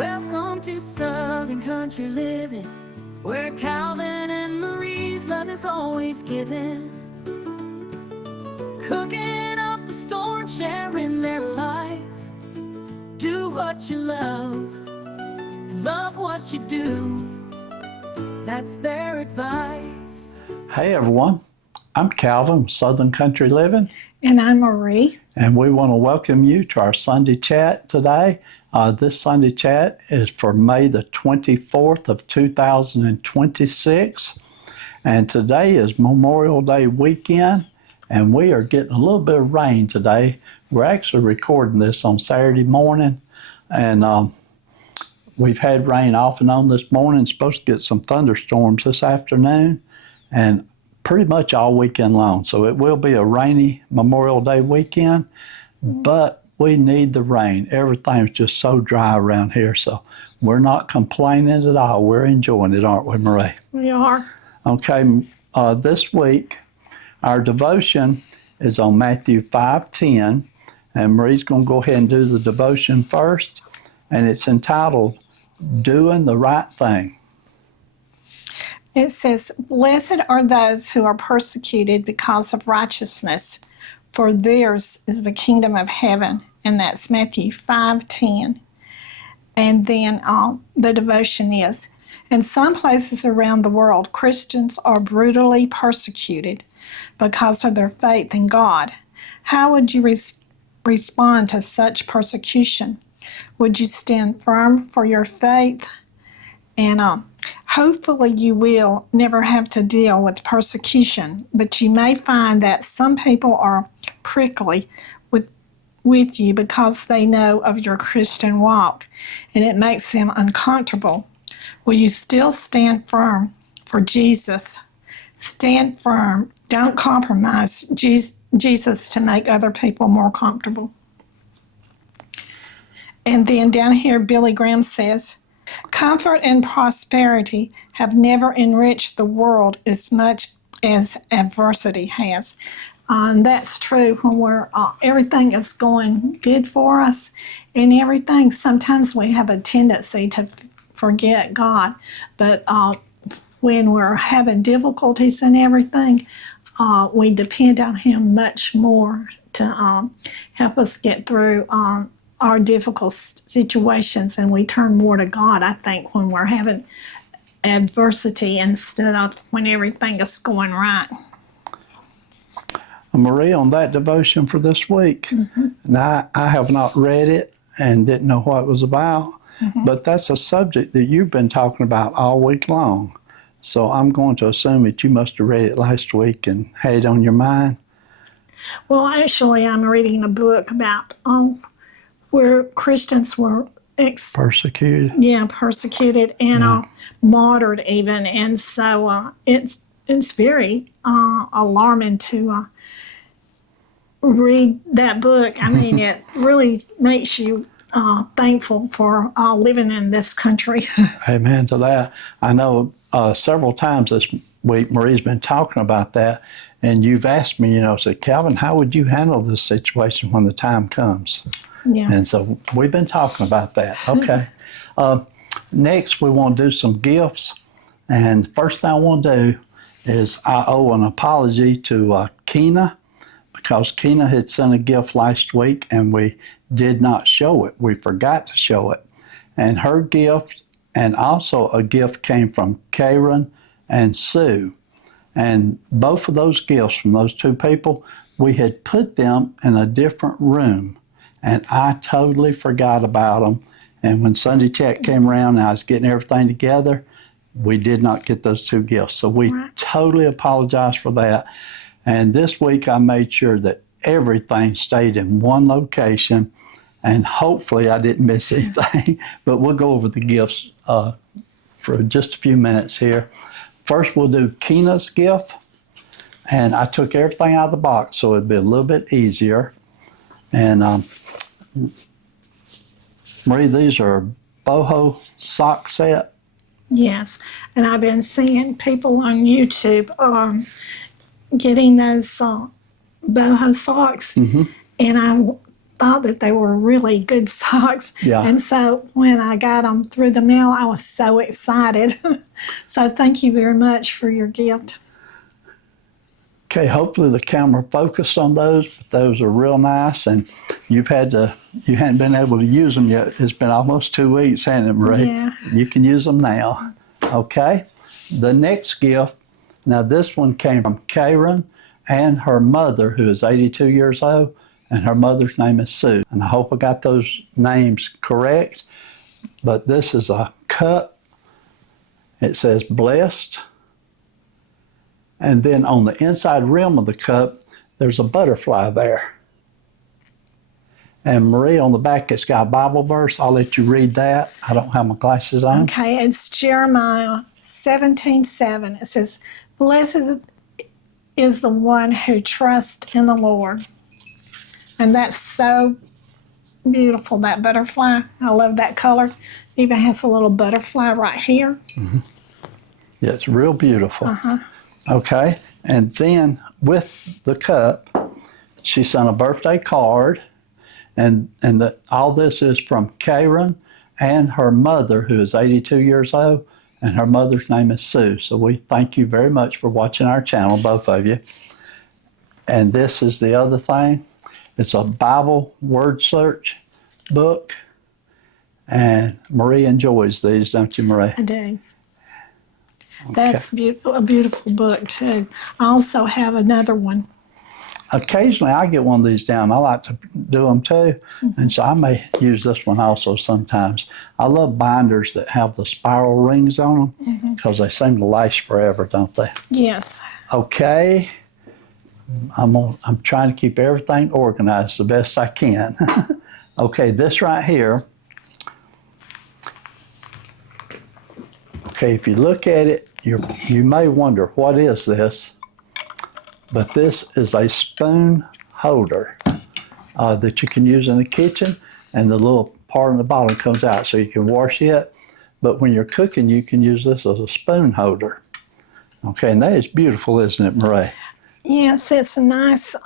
Welcome to Southern Country Living, where Calvin and Marie's love is always given. Cooking up a storm, sharing their life. Do what you love what you do. That's their advice. Hey everyone, I'm Calvin, Southern Country Living. And I'm Marie. And we want to welcome you to our Sunday chat today. This Sunday chat is for May the 24th of 2026. And today is Memorial Day weekend, and we are getting a little bit of rain today. We're actually recording this on Saturday morning, and we've had rain off and on this morning. Supposed to get some thunderstorms this afternoon, and pretty much all weekend long. So it will be a rainy Memorial Day weekend, but we need the rain. Everything's just so dry around here, so we're not complaining at all. We're enjoying it, aren't we, Marie? We are. Okay, this week our devotion is on Matthew 5:10, and Marie's going to go ahead and do the devotion first, and it's entitled, Doing the Right Thing. It says, "Blessed are those who are persecuted because of righteousness, for theirs is the kingdom of heaven." And that's Matthew 5:10. And then the devotion is, in some places around the world, Christians are brutally persecuted because of their faith in God. How would you respond to such persecution? Would you stand firm for your faith? And hopefully you will never have to deal with persecution, but you may find that some people are prickly with you because they know of your Christian walk, and it makes them uncomfortable. Will you still stand firm for Jesus? Stand firm. Don't compromise Jesus to make other people more comfortable. And then down here, Billy Graham says, "Comfort and prosperity have never enriched the world as much as adversity has." And that's true when everything is going good for us and everything. Sometimes we have a tendency to forget God, but when we're having difficulties and everything, we depend on Him much more to help us get through our difficult situations, and we turn more to God, I think, when we're having adversity instead of when everything is going right. Marie, on that devotion for this week, now I have not read it and didn't know what it was about, but that's a subject that you've been talking about all week long. So I'm going to assume that you must have read it last week and had it on your mind. Well, actually, I'm reading a book about where Christians were Persecuted. Yeah, persecuted and martyred even, and so it's very alarming to read that book. I mean, it really makes you thankful for living in this country. Amen to that. I know several times this week Marie's been talking about that, and you've asked me, said, "Calvin, how would you handle this situation when the time comes?" Yeah. And so we've been talking about that. Okay. Next, we want to do some gifts. And the first thing I want to do is I owe an apology to Keena, because Keena had sent a gift last week and we did not show it. We forgot to show it. And her gift and also a gift came from Karen and Sue. And both of those gifts from those two people, we had put them in a different room. And I totally forgot about them. And when Sunday Chat came around and I was getting everything together, we did not get those two gifts. So we totally apologize for that. And this week I made sure that everything stayed in one location, and hopefully I didn't miss anything. But we'll go over the gifts for just a few minutes here. First, we'll do Keena's gift. And I took everything out of the box so it'd be a little bit easier. And Marie, these are boho sock set. Yes, and I've been seeing people on YouTube getting those boho socks, and thought that they were really good socks. Yeah. And so when I got them through the mail, I was so excited. So thank you very much for your gift. Okay, hopefully the camera focused on those, but those are real nice, and you hadn't been able to use them yet. It's been almost 2 weeks, hasn't it, Marie? Yeah. You can use them now. Okay, the next gift, now this one came from Karen and her mother, who is 82 years old, and her mother's name is Sue. And I hope I got those names correct, but this is a cup. It says blessed. And then on the inside rim of the cup, there's a butterfly there. And Marie, on the back, it's got a Bible verse. I'll let you read that. I don't have my glasses on. Okay, it's Jeremiah 17:7. It says, "Blessed is the one who trusts in the Lord." And that's so beautiful, that butterfly. I love that color. Even has a little butterfly right here. Yeah, it's real beautiful. Okay, and then with the cup, she sent a birthday card, and all this is from Karen and her mother, who is 82 years old, and her mother's name is Sue. So we thank you very much for watching our channel, both of you. And this is the other thing. It's a Bible word search book, and Marie enjoys these, don't you, Marie? I do. That's a beautiful book, too. I also have another one. Occasionally I get one of these down. I like to do them too, and so I may use this one also sometimes. I love binders that have the spiral rings on them because they seem to last forever, don't they? Yes. Okay, I'm trying to keep everything organized the best I can. Okay, this right here. Okay, if you look at it, you may wonder, what is this? But this is a spoon holder that you can use in the kitchen, and the little part on the bottom comes out so you can wash it. But when you're cooking, you can use this as a spoon holder. Okay, and that is beautiful, isn't it, Marie? Yes, it's a nice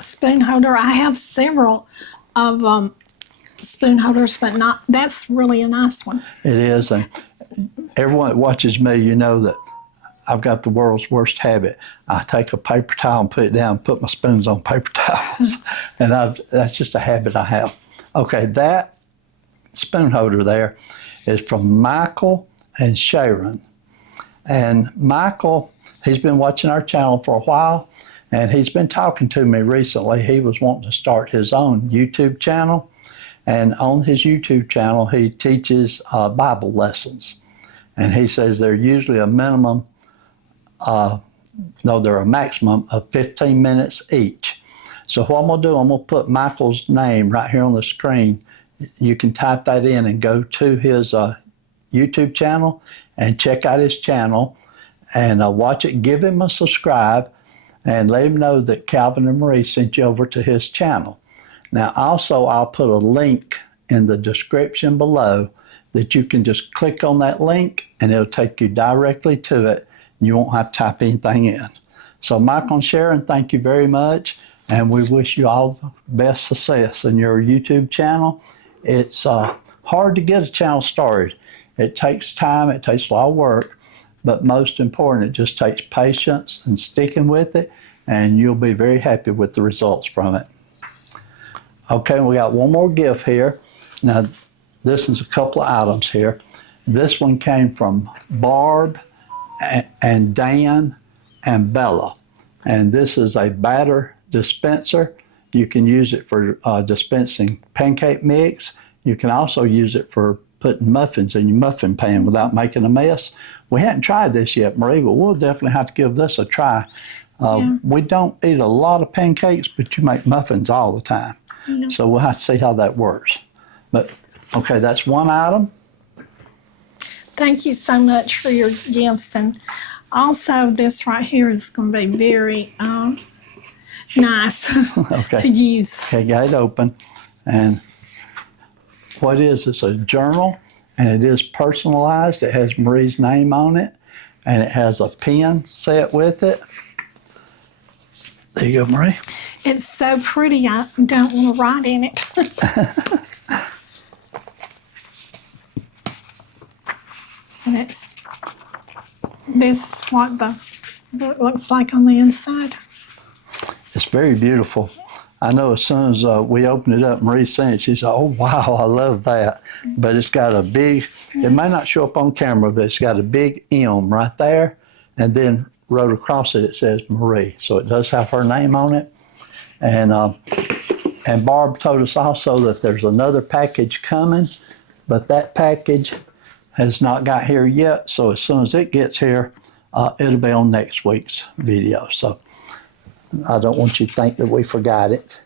spoon holder. I have several of spoon holders, but that's really a nice one. It is, and everyone that watches me, you know that I've got the world's worst habit. I take a paper towel and put it down, put my spoons on paper towels, and that's just a habit I have. Okay, that spoon holder there is from Michael and Sharon. And Michael, he's been watching our channel for a while, and he's been talking to me recently. He was wanting to start his own YouTube channel, and on his YouTube channel, he teaches Bible lessons. And he says they're usually a minimum, they're a maximum of 15 minutes each. So what I'm gonna do, I'm gonna put Michael's name right here on the screen. You can type that in and go to his YouTube channel and check out his channel and watch it. Give him a subscribe and let him know that Calvin and Marie sent you over to his channel. Now also, I'll put a link in the description below that you can just click on that link and it'll take you directly to it. You won't have to type anything in. So Michael and Sharon, thank you very much, and we wish you all the best success in your YouTube channel. It's hard to get a channel started. It takes time, it takes a lot of work, but most important, it just takes patience and sticking with it, and you'll be very happy with the results from it. Okay, we got one more gift here. Now, this is a couple of items here. This one came from Barb and Dan and Bella. And this is a batter dispenser. You can use it for dispensing pancake mix. You can also use it for putting muffins in your muffin pan without making a mess. We hadn't tried this yet, Marie, but we'll definitely have to give this a try. We don't eat a lot of pancakes, but you make muffins all the time. So we'll have to see how that works. But okay, that's one item. Thank you so much for your gifts. And also, this right here is going to be very nice Okay. to use. Okay, got it open. And what it is, it's a journal, and it is personalized. It has Marie's name on it, and it has a pen set with it. There you go, Marie. It's so pretty, I don't want to write in it. And this is what the book looks like on the inside. It's very beautiful. I know as soon as we opened it up, Marie seen it, she said, "Oh, wow, I love that." But it's got a big, it may not show up on camera, but it's got a big M right there. And then wrote across it, it says Marie. So it does have her name on it. And Barb told us also that there's another package coming, but that package has not got here yet. So as soon as it gets here, it'll be on next week's video. So I don't want you to think that we forgot it.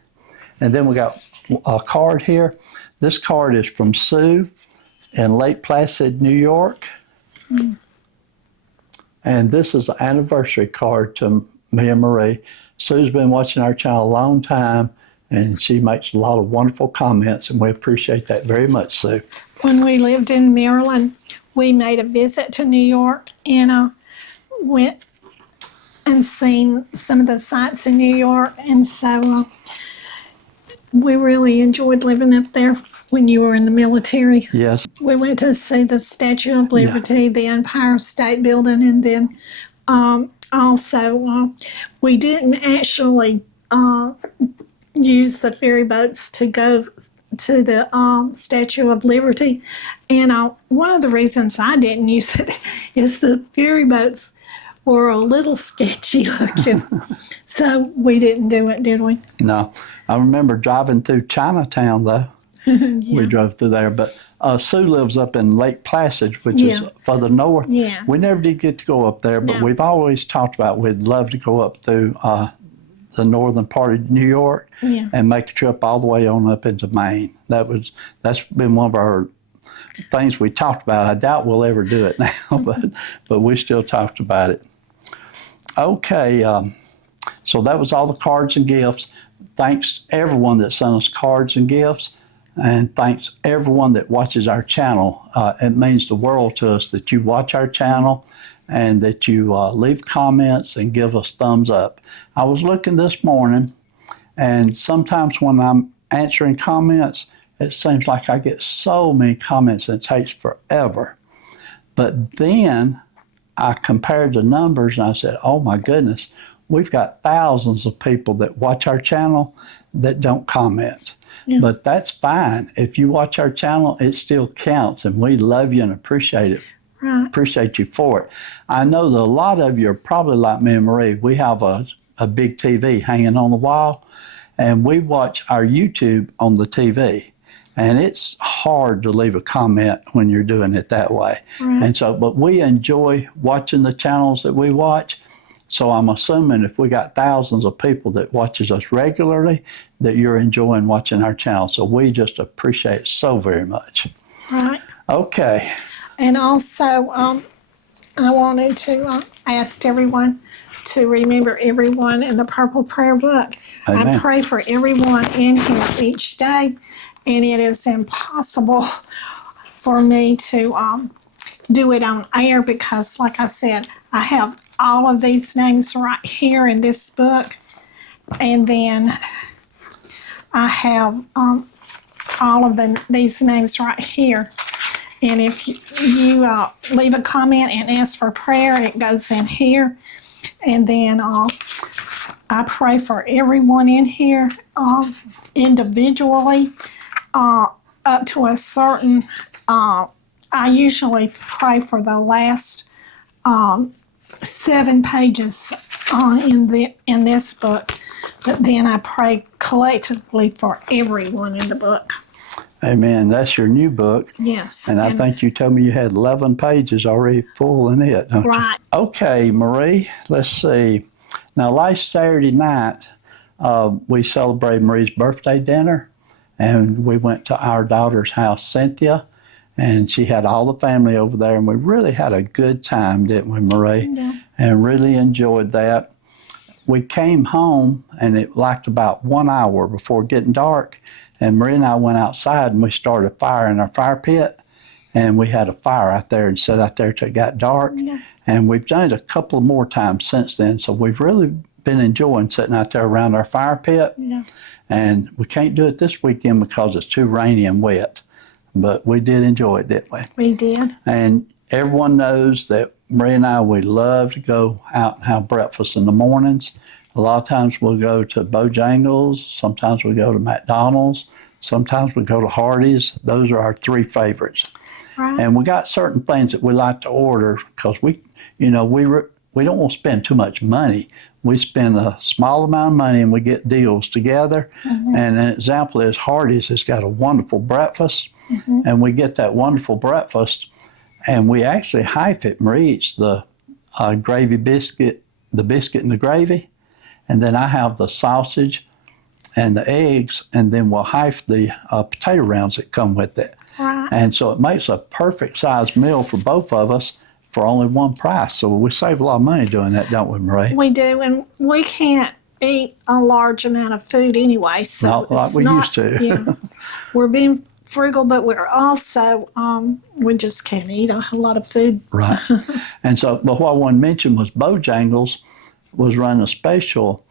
And then we got a card here. This card is from Sue in Lake Placid, New York. And this is an anniversary card to me and Marie. Sue's been watching our channel a long time, and she makes a lot of wonderful comments, and we appreciate that very much, Sue. When we lived in Maryland, we made a visit to New York and went and seen some of the sights in New York. And so we really enjoyed living up there when you were in the military. Yes. We went to see the Statue of Liberty, the Empire State Building, and then also we didn't actually use the ferry boats to go to the Statue of Liberty. And one of the reasons I didn't use it is the ferry boats were a little sketchy looking. So we didn't do it, did we? No. I remember driving through Chinatown, though. We drove through there. But Sue lives up in Lake Placid, which is further north. Yeah. We never did get to go up there, but we've always talked about we'd love to go up through the northern part of New York and make a trip all the way on up into Maine. That's been one of our things we talked about. I doubt we'll ever do it now, but we still talked about it. Okay, so that was all the cards and gifts. Thanks everyone that sent us cards and gifts, and thanks everyone that watches our channel. It means the world to us that you watch our channel and that you leave comments and give us thumbs up. I was looking this morning, and sometimes when I'm answering comments, it seems like I get so many comments and it takes forever. But then I compared the numbers and I said, oh my goodness, we've got thousands of people that watch our channel that don't comment. Yeah. But that's fine. If you watch our channel, it still counts, and we love you and appreciate it. Right. Appreciate you for it. I know that a lot of you are probably like me and Marie. We have a big TV hanging on the wall, and we watch our YouTube on the TV. And it's hard to leave a comment when you're doing it that way. Right. And so, but we enjoy watching the channels that we watch. So I'm assuming if we got thousands of people that watches us regularly, that you're enjoying watching our channel. So we just appreciate it so very much. Right. Okay. And also, I wanted to ask everyone to remember everyone in the Purple Prayer Book. Amen. I pray for everyone in here each day, and it is impossible for me to do it on air because, like I said, I have all of these names right here in this book, and then I have all of these names right here. And if you leave a comment and ask for prayer, it goes in here. And then I pray for everyone in here individually up to a certain, I usually pray for the last 7 pages in this book, but then I pray collectively for everyone in the book. Amen. That's your new book. Yes. And I think you told me you had 11 pages already full in it. Right. You? Okay, Marie, let's see. Now, last Saturday night, we celebrated Marie's birthday dinner, and we went to our daughter's house, Cynthia, and she had all the family over there, and we really had a good time, didn't we, Marie? Yeah. And really enjoyed that. We came home, and it lacked about 1 hour before getting dark, and Marie and I went outside and we started a fire in our fire pit, and we had a fire out there and sat out there till it got dark. Yeah. And we've done it a couple of more times since then, so we've really been enjoying sitting out there around our fire pit. Yeah. And we can't do it this weekend because it's too rainy and wet. But we did enjoy it, didn't we? We did. And everyone knows that Marie and I, we love to go out and have breakfast in the mornings. A lot of times we'll go to Bojangles. Sometimes we go to McDonald's. Sometimes we go to Hardee's. Those are our three favorites. Right. And we got certain things that we like to order because we don't want to spend too much money. We spend a small amount of money and we get deals together. And an example is Hardee's has got a wonderful breakfast. And we get that wonderful breakfast and we actually half it. Marie eats the gravy biscuit, the biscuit and the gravy. And then I have the sausage and the eggs, and then we'll half the potato rounds that come with it. Right. And so it makes a perfect size meal for both of us for only one price. So we save a lot of money doing that, don't we, Marie? We do, and we can't eat a large amount of food anyway. So Not like we used to. Yeah, we're being frugal, but we're also we just can't eat a lot of food. Right. And so, but what I wanted to mention was Bojangles was running a special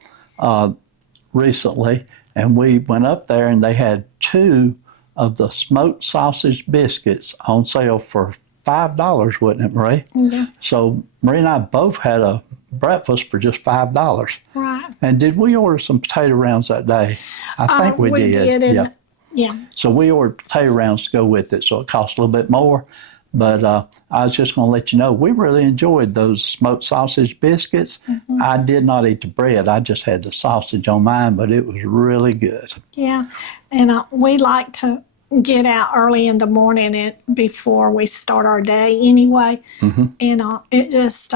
recently, and we went up there and they had 2 of the smoked sausage biscuits on sale for $5, wasn't it, Marie? Yeah. So Marie and I both had a breakfast for just $5. Right. And did we order some potato rounds that day? I think we did. And, yeah. So we ordered potato rounds to go with it, so it cost a little bit more. But I was just going to let you know, we really enjoyed those smoked sausage biscuits. I did not eat the bread. I just had the sausage on mine, but it was really good. Yeah. And we like to get out early in the morning before we start our day anyway. And it just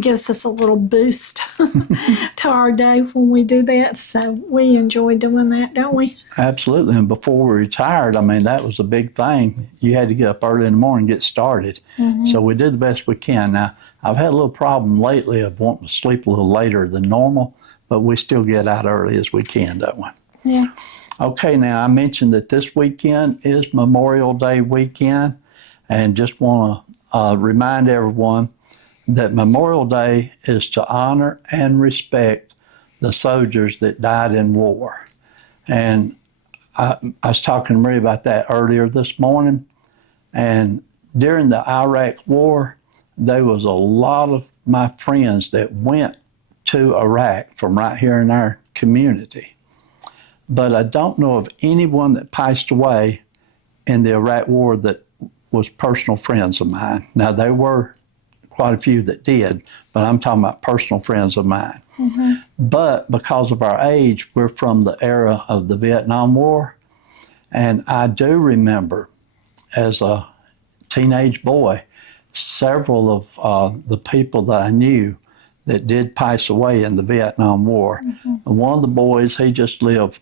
gives us a little boost to our day when we do that. So we enjoy doing that, don't we? Absolutely. And before we retired, I mean, that was a big thing. You had to get up early in the morning and get started. So we did the best we can. Now, I've had a little problem lately of wanting to sleep a little later than normal, but we still get out early as we can, don't we? Yeah. Okay, now I mentioned that this weekend is Memorial Day weekend, and just want to remind everyone that Memorial Day is to honor and respect the soldiers that died in war. And I was talking to Marie about that earlier this morning, and during the Iraq War, there was a lot of my friends that went to Iraq from right here in our community. But I don't know of anyone that passed away in the Iraq War that was personal friends of mine. Now, there were quite a few that did, but I'm talking about personal friends of mine. But because of our age, we're from the era of the Vietnam War. And I do remember as a teenage boy, several of the people that I knew that did pass away in the Vietnam War. And one of the boys, he just lived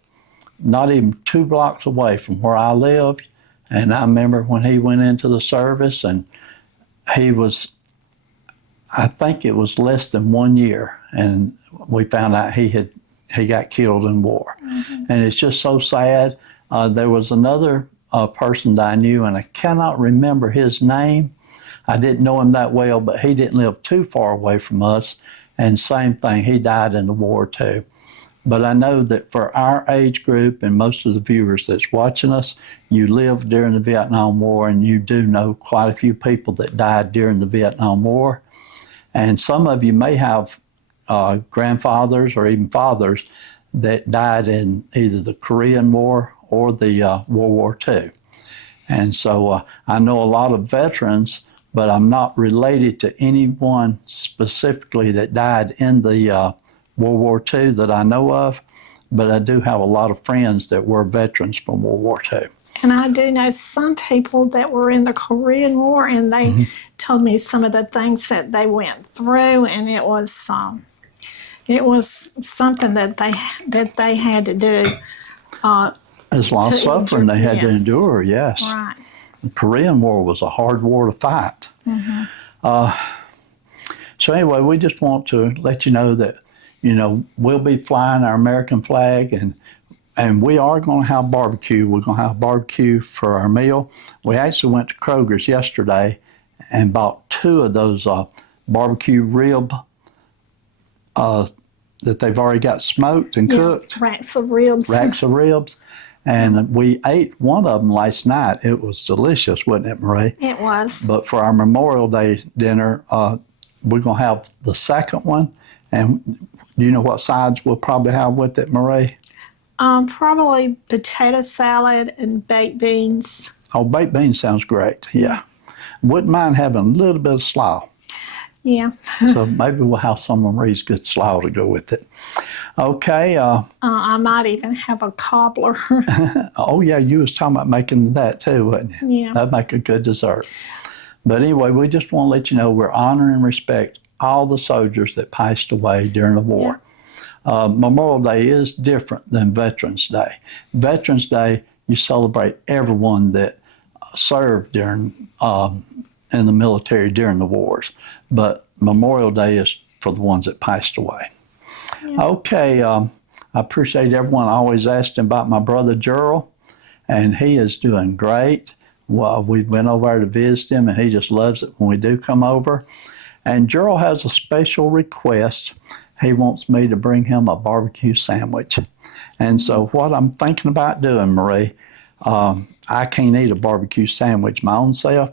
not even 2 blocks away from where I lived. And I remember when he went into the service, and he was, I think it was less than 1 year, and we found out he got killed in war. And it's just so sad. There was another person that I knew, and I cannot remember his name. I didn't know him that well, but he didn't live too far away from us. And same thing, he died in the war too. But I know that for our age group and most of the viewers that's watching us, you lived during the Vietnam War, and you do know quite a few people that died during the Vietnam War. And some of you may have grandfathers or even fathers that died in either the Korean War or the World War II. And so I know a lot of veterans, but I'm not related to anyone specifically that died in the World War II that I know of, but I do have a lot of friends that were veterans from World War II. And I do know some people that were in the Korean War, and they told me some of the things that they went through, and it was something that they had to do. There's a lot of suffering they had to yes. endure, yes. Right. The Korean War was a hard war to fight. So anyway, we just want to let you know that, you know, we'll be flying our American flag, and we are going to have barbecue. We're going to have barbecue for our meal. We actually went to Kroger's yesterday and bought 2 of those barbecue rib that they've already got smoked and cooked. Racks of ribs. Racks of ribs. And we ate one of them last night. It was delicious, wasn't it, Marie? It was. But for our Memorial Day dinner, we're going to have the second one. And do you know what sides we'll probably have with it, Marie? Probably potato salad and baked beans. Oh, baked beans sounds great. Yeah. Wouldn't mind having a little bit of slaw. Yeah. So maybe we'll have some of Marie's good slaw to go with it. Okay. I might even have a cobbler. Oh, yeah, you was talking about making that too, wasn't you? Yeah. That'd make a good dessert. But anyway, we just want to let you know we're honor and respect all the soldiers that passed away during the war. Memorial Day is different than Veterans Day. Veterans Day, you celebrate everyone that served during in the military during the wars. But Memorial Day is for the ones that passed away. Yeah. Okay, I appreciate everyone always asking about my brother Gerald, and he is doing great. Well, we went over there to visit him, and he just loves it when we do come over. And Gerald has a special request. He wants me to bring him a barbecue sandwich. And so what I'm thinking about doing, Marie, I can't eat a barbecue sandwich my own self,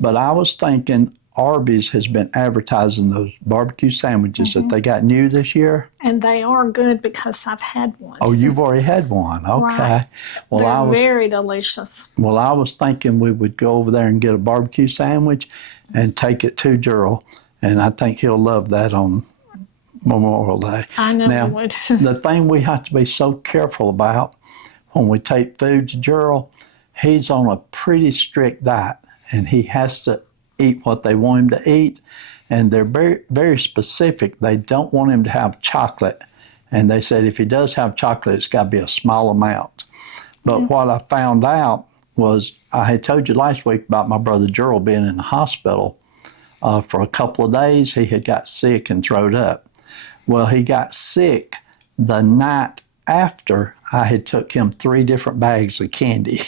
but I was thinking Arby's has been advertising those barbecue sandwiches that they got new this year. And they are good because I've had one. Oh, you've already had one. Okay. Right. Well, They're very delicious. Well, I was thinking we would go over there and get a barbecue sandwich and take it to Gerald, and I think he'll love that on Memorial Day. I know now, he would. The thing we have to be so careful about when we take food to Gerald, he's on a pretty strict diet, and he has to eat what they want him to eat, and they're very, very specific. They don't want him to have chocolate, and they said if he does have chocolate, it's got to be a small amount. But what I found out was, I had told you last week about my brother Gerald being in the hospital for a couple of days. He had got sick and throwed up. Well, he got sick the night after I had took him 3 different bags of candy.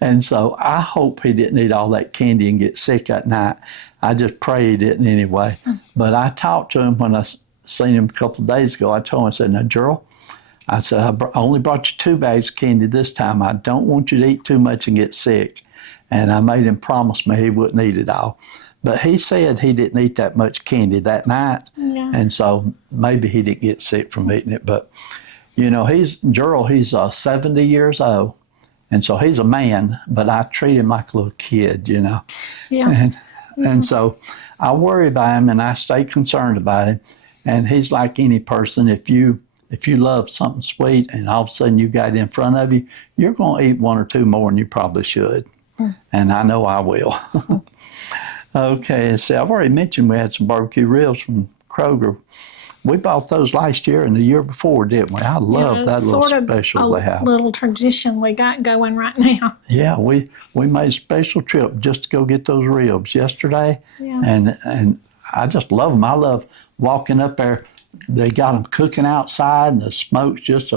And so I hope he didn't eat all that candy and get sick that night. I just pray he didn't anyway. But I talked to him when I seen him a couple of days ago. I told him, I said, now, Gerald, I said, I only brought you 2 bags of candy this time. I don't want you to eat too much and get sick. And I made him promise me he wouldn't eat it all. But he said he didn't eat that much candy that night. Yeah. And so maybe he didn't get sick from eating it. But, you know, Gerald, he's 70 years old. And so he's a man, but I treat him like a little kid, you know. Yeah. And so I worry about him and I stay concerned about him. And he's like any person. If you love something sweet and all of a sudden you got it in front of you, you're going to eat 1 or 2 more than you probably should. And I know I will. Okay, see, I've already mentioned we had some barbecue ribs from Kroger. We bought those last year and the year before, didn't we? I love that little special they have. A little tradition we got going right now. Yeah, we made a special trip just to go get those ribs yesterday. Yeah. And I just love them. I love walking up there. They got them cooking outside and the smoke's just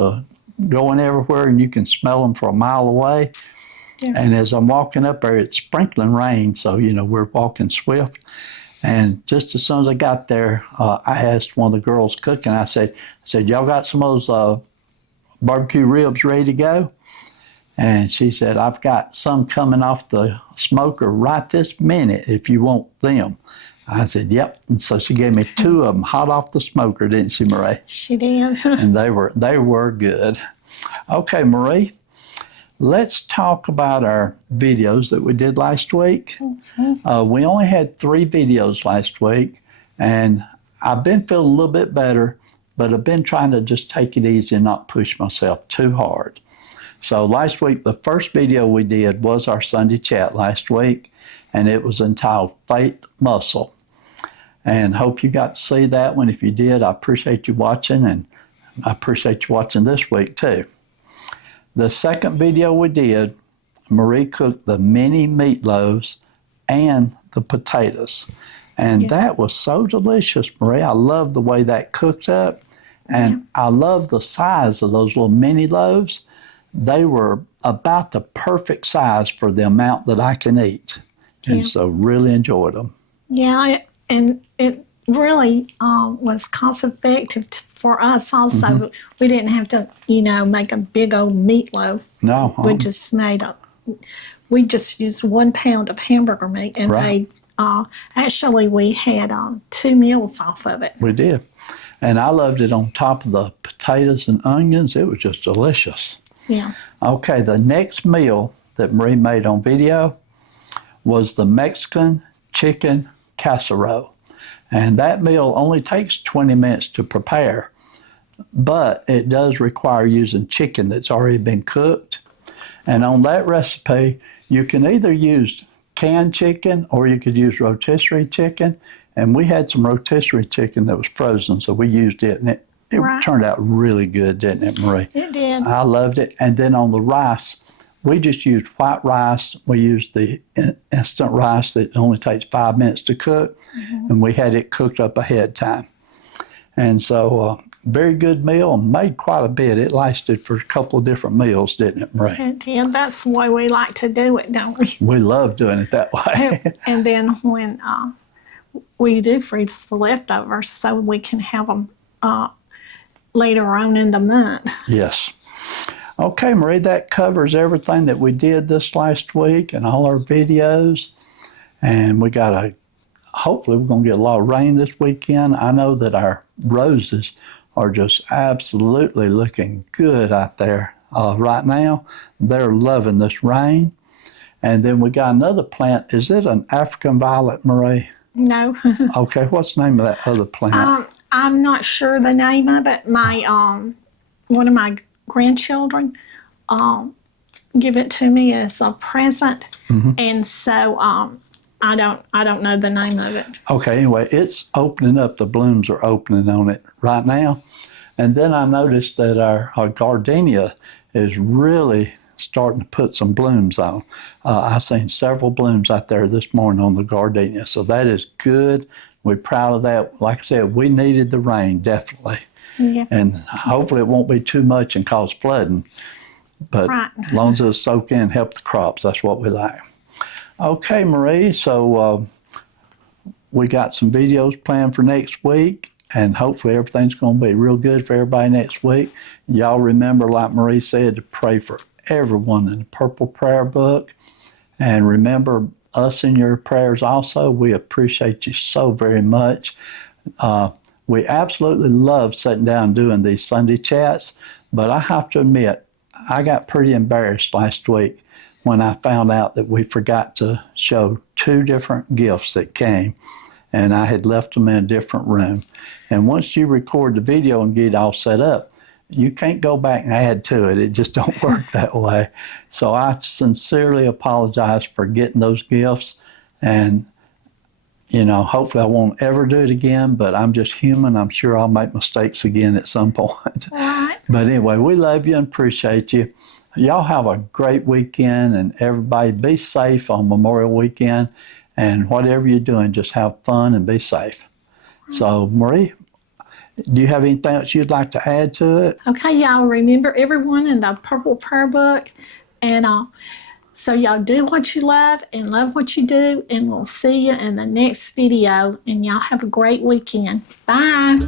going everywhere and you can smell them for a mile away. Yeah. And as I'm walking up there, it's sprinkling rain, so, you know, we're walking swift. And just as soon as I got there, I asked one of the girls cooking, I said, y'all got some of those barbecue ribs ready to go? And she said, I've got some coming off the smoker right this minute if you want them. I said, yep. And so she gave me 2 of them hot off the smoker, didn't she, Marie? She did. And they were good. Okay, Marie. Let's talk about our videos that we did last week. We only had 3 videos last week, and I've been feeling a little bit better, but I've been trying to just take it easy and not push myself too hard. So last week, the first video we did was our Sunday chat last week, and it was entitled Faith Muscle. And hope you got to see that one. If you did, I appreciate you watching, and I appreciate you watching this week too. The second video we did, Marie cooked the mini meatloaves and the potatoes. And that was so delicious, Marie. I love the way that cooked up. And I love the size of those little mini loaves. They were about the perfect size for the amount that I can eat. And so really enjoyed them. Yeah, and it really was cost effective for us also. We didn't have to, make a big old meatloaf. No. We just used 1 pound of hamburger meat and Right. made, actually we had 2 meals off of it. We did. And I loved it on top of the potatoes and onions. It was just delicious. Yeah. Okay, the next meal that Marie made on video was the Mexican chicken casserole. And that meal only takes 20 minutes to prepare, but it does require using chicken that's already been cooked. And on that recipe, you can either use canned chicken or you could use rotisserie chicken. And we had some rotisserie chicken that was frozen, so we used it, and it Right. turned out really good, didn't it, Marie? It did. I loved it. And then on the rice, we just used white rice. We used the instant rice that only takes 5 minutes to cook, and we had it cooked up ahead of time. And so, very good meal, and made quite a bit. It lasted for a couple of different meals, didn't it, Marie? It did. That's the way we like to do it, don't we? We love doing it that way. And then when we do freeze the leftovers so we can have them later on in the month. Yes. Okay, Marie, that covers everything that we did this last week and all our videos. And we got hopefully we're going to get a lot of rain this weekend. I know that our roses are just absolutely looking good out there right now. They're loving this rain. And then we got another plant. Is it an African violet, Marie? No. Okay, what's the name of that other plant? I'm not sure the name of it. My one of my grandchildren give it to me as a present, and so I don't know the name of it. Okay, anyway, it's opening up. The blooms are opening on it right now. And then I noticed that our gardenia is really starting to put some blooms on. I've seen several blooms out there this morning on the gardenia, so that is good. We're proud of that. Like I said, we needed the rain, definitely. Yeah. And hopefully it won't be too much and cause flooding. But Right. as long as it'll soak in and help the crops, that's what we like. Okay, Marie, so we got some videos planned for next week, and hopefully everything's going to be real good for everybody next week. Y'all remember, like Marie said, to pray for everyone in the Purple Prayer Book. And remember us in your prayers also. We appreciate you so very much. We absolutely love sitting down and doing these Sunday chats, but I have to admit, I got pretty embarrassed last week when I found out that we forgot to show 2 different gifts that came, and I had left them in a different room. And once you record the video and get it all set up, you can't go back and add to it. It just don't work that way. So I sincerely apologize for getting those gifts, and hopefully I won't ever do it again, but I'm just human. I'm sure I'll make mistakes again at some point. Right. But anyway, we love you and appreciate you. Y'all have a great weekend, and everybody be safe on Memorial Weekend. And whatever you're doing, just have fun and be safe. So, Marie, do you have anything else you'd like to add to it? Okay, y'all remember everyone in the Purple Prayer Book, and so y'all do what you love and love what you do, and we'll see you in the next video, and y'all have a great weekend. Bye.